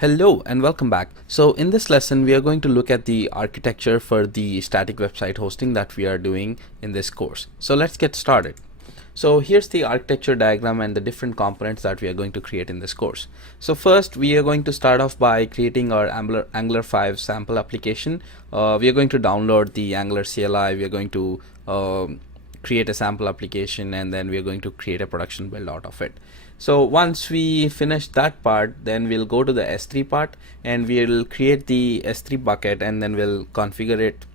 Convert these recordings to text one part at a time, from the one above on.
Hello and welcome back. So in this lesson, we are going to look at the architecture for the static website hosting that we are doing in this course. So let's get started. So here's the architecture diagram and the different components that we are going to create in this course. So first, we are going to start off by creating our Angular 5 sample application. We are going to download the Angular CLI. We are going to create a sample application, and then we are going to create a production build out of it. So once we finish that part, then we'll go to the S3 part and we'll create the S3 bucket, and then we'll configure it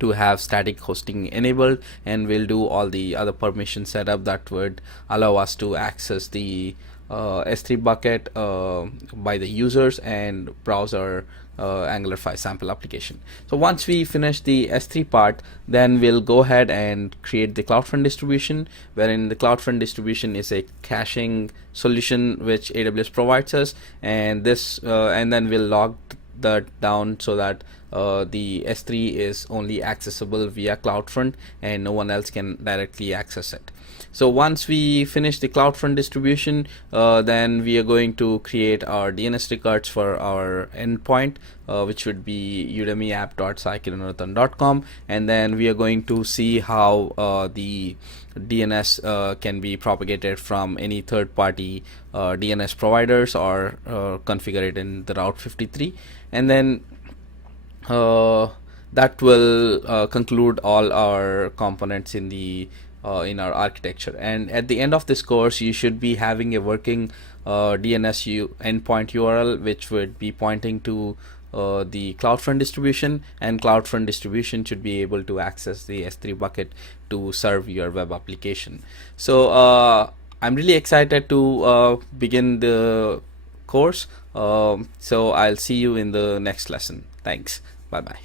to have static hosting enabled, and we'll do all the other permission setup that would allow us to access the S3 bucket by the users and browse our Angular 5 sample application. So once we finish the S3 part, then we'll go ahead and create the Cloudfront distribution, wherein the Cloudfront distribution is a caching solution which AWS provides us, and this and then we'll log that down so that the S3 is only accessible via Cloudfront and no one else can directly access it. So once we finish the Cloudfront distribution, then we are going to create our DNS records for our endpoint, which would be udemy app.saikiranathan.com, and then we are going to see how the DNS can be propagated from any third-party DNS providers or configure it in the Route 53, and then that will conclude all our components in the in our architecture. And at the end of this course, you should be having a working DNS endpoint URL, which would be pointing to the Cloudfront distribution, and Cloudfront distribution should be able to access the S3 bucket to serve your web application. So I'm really excited to begin the course. So I'll see you in the next lesson. Thanks. Bye bye.